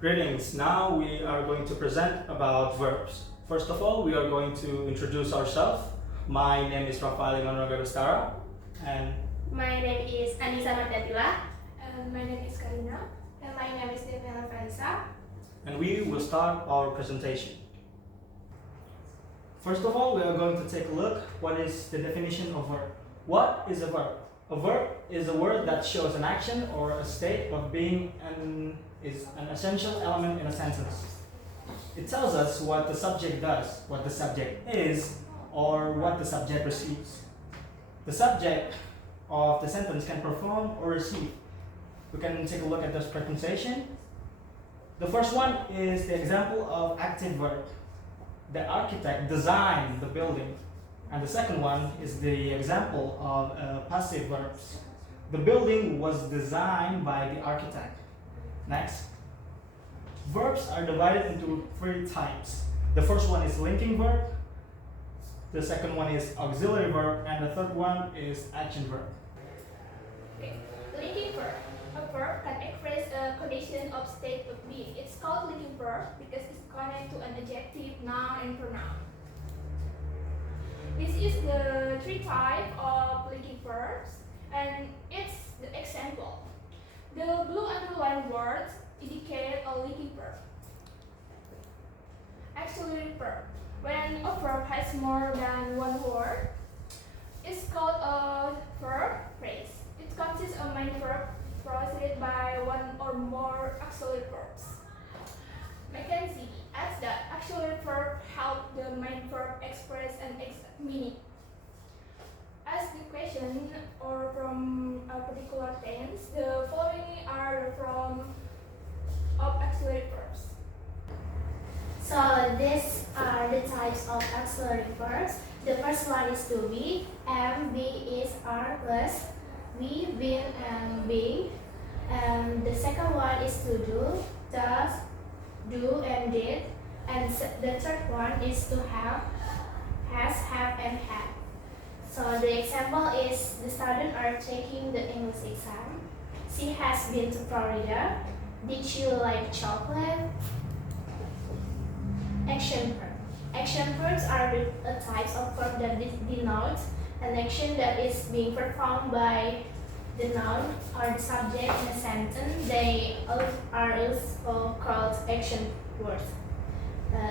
Greetings. Now we are going to present about verbs. First of all, we are going to introduce ourselves. My name is Rafael and Rangga Bestara, and my name is Annisa Mardatillah. And my name is Karina. And my name is Devi and Felisha. And we will start our presentation. First of all, we are going to take a look what is the definition of verb. What is a verb? A verb is a word that shows an action or a state of being and is an essential element in a sentence. It tells us what the subject does, what the subject is, or what the subject receives. The subject of the sentence can perform or receive. We can take a look at this presentation. The first one is the example of active verb. The architect designed the building. And the second one is the example of passive verbs. The building was designed by the architect. Next. Verbs are divided into three types. The first one is linking verb. The second one is auxiliary verb. And the third one is action verb. Okay. Linking verb. A verb can express a condition of state of being. It's called linking verb because it's connected to an adjective, noun, and pronoun. This is the three types of linking verbs, and it's the example. The blue underlined words indicate a linking verb. Auxiliary verb. When a verb has more than one word, it's called a verb phrase. It consists of main verb preceded by one or more auxiliary verbs. Mackenzie adds that auxiliary verb help the main verb express an exact meaning. Ask the question or from a particular tense, the following are the form of auxiliary verbs. So these are the types of auxiliary verbs. The first one is to be, am, be, is, are, plus, we, been, and being. And the second one is to do, does, do, and did. And the third one is to have, has, have, and had. So the example is the students are taking the English exam. She has been to Florida. Did you like chocolate? Action verb. Action verbs are the types of verb that denote an action that is being performed by the noun or the subject in a sentence. They are also called action words.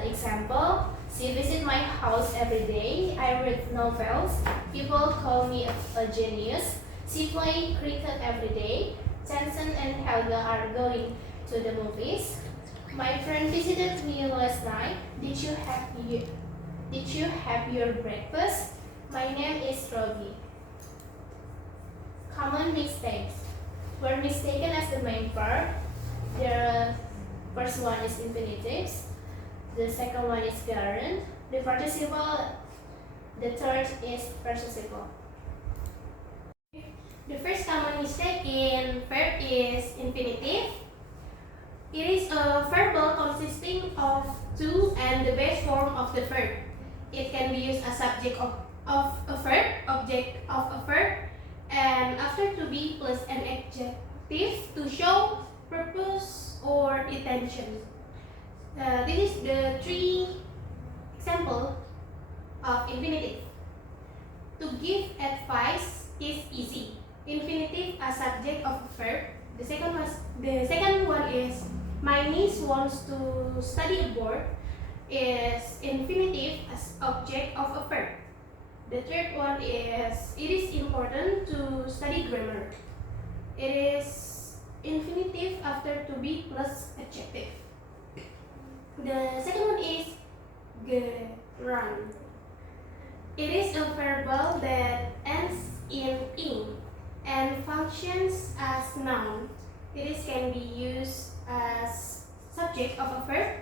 Example, she visits my house every day. I read novels. People call me a genius. She plays cricket every day. Jensen and Helga are going to the movies. My friend visited me last night. Did you have your breakfast? My name is Robbie. Common mistakes. Were mistaken as the main verb. The first one is infinitives. The second one is gerund. The participle. The third is participle. The first common mistake in verb is infinitive. It is a verbal consisting of to and the base form of the verb. It can be used as subject of a verb, object of a verb, and after to be plus an adjective to show purpose or intention. This is the three examples of infinitive. To give advice is easy. Infinitive as subject of a verb. The second one is my niece wants to study abroad is infinitive as object of a verb. The third one is it is important to study grammar. It is infinitive after to be plus adjective. The second one is run. It is a verbal that ends in ing and functions as noun. It can be used as subject of a verb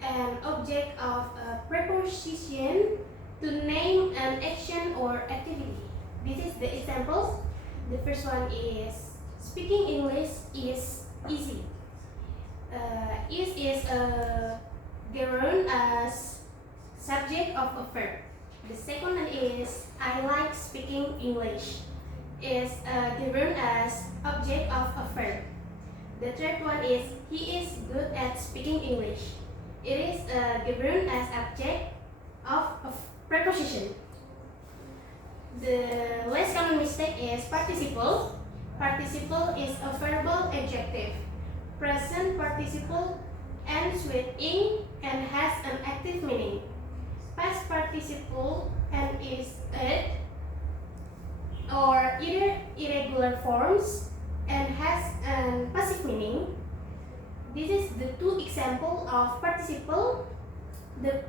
and object of a preposition to name an action or activity. This is the examples. The first one is speaking English is easy. Is a gerund as subject of a verb. The second one is I like speaking English. Is given as object of a verb. The The third one is he is good at speaking English. It is given as object of preposition. The less common mistake is participle. Participle is a verbal adjective. Present participle ends with ing and has an active meaning. Past participle and is ed or either irregular forms and has a passive meaning. This is the two examples of participle. The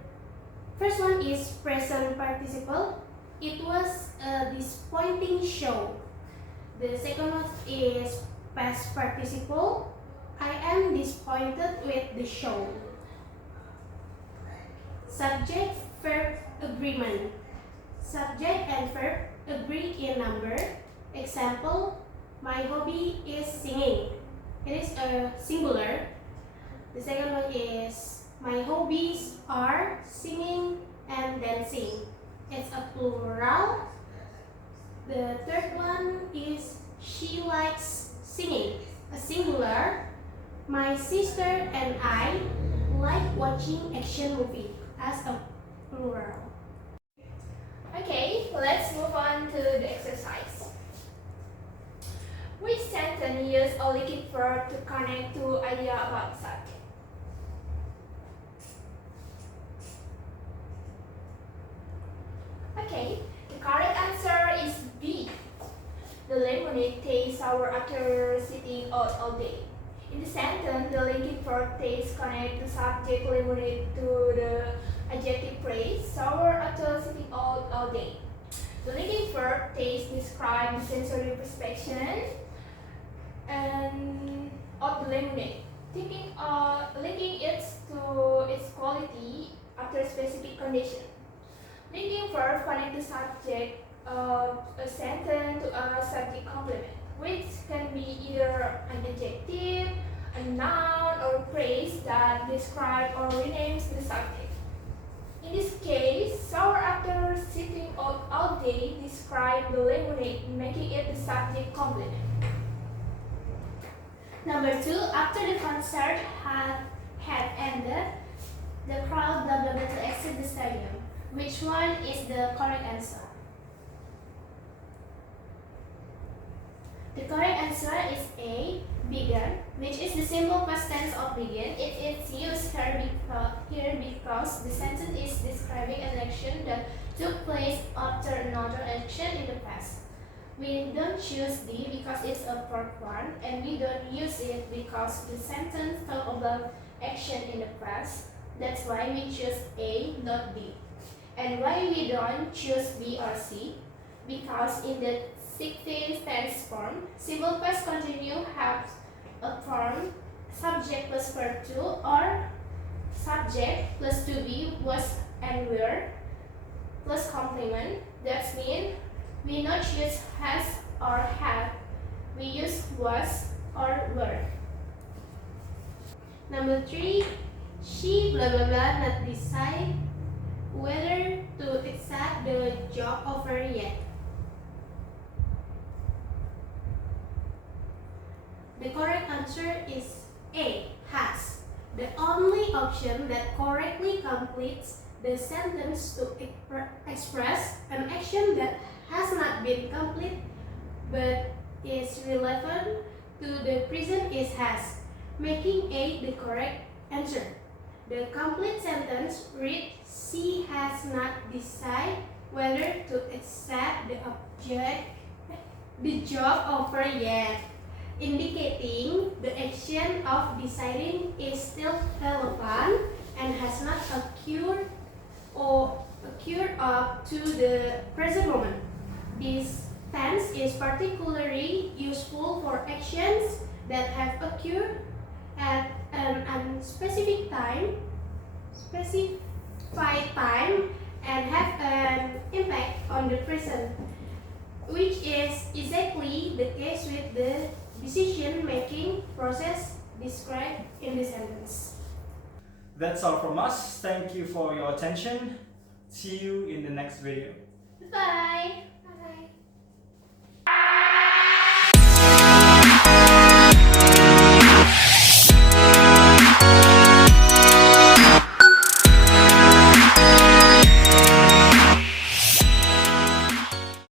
first one is present participle. It was a disappointing show. The second one is past participle. I am disappointed with the show. Subject verb agreement. Subject and verb agree in number. Example, my hobby is singing. It is a singular. The second one is my hobbies are singing and dancing. It's a plural. The third one is she likes singing, a singular. My sister and I like watching action movie, as a plural. Okay, let's move on to the exercise. Which sentence use a liquid verb to connect two ideas about the subject? Okay, the correct answer is B. The lemonade tastes sour after sitting out all day. In the sentence, the linked verb tastes connect the subject lemonade to the adjective phrase sour after sitting out all day. The linking verb taste describes the sensory perception and of the lemonade, linking it to its quality after specific condition. Linking verb connect the subject of a sentence to a subject complement, which can be either an adjective, a noun, or a phrase that describes or renames the subject. In this case, sour after sitting out all day describes the lemonade, making it the subject complement. Number 2, after the concert had ended, the crowd blah blah blah to exit the stadium. Which one is the correct answer? The correct answer is A, began, which is the simple past tense of begin. It is used here because the sentence is describing an action that took place after another action in the past. We don't choose D because it's a verb one, and we don't use it because the sentence talks about action in the past. That's why we choose A, not B. And why we don't choose B or C? Because in the 16th tense form, simple past continuous has a form subject plus verb 2 or subject plus to be, was and were plus complement. That means we not use has or have, we use was or were. Number 3, she blah blah blah not decide whether to accept the job offer yet. The correct answer is A, has. The only option that correctly completes the sentence to express an action that has not been complete but is relevant to the present is has, making A the correct answer. The complete sentence reads, she has not decided whether to accept the job offer yet, indicating the action of deciding is still relevant and has not occurred up to the present moment. This tense is particularly useful for actions that have occurred at an unspecified time and have an impact on the present, which is exactly the case with the decision-making process described in the sentence. That's all from us. Thank you for your attention. See you in the next video. Bye!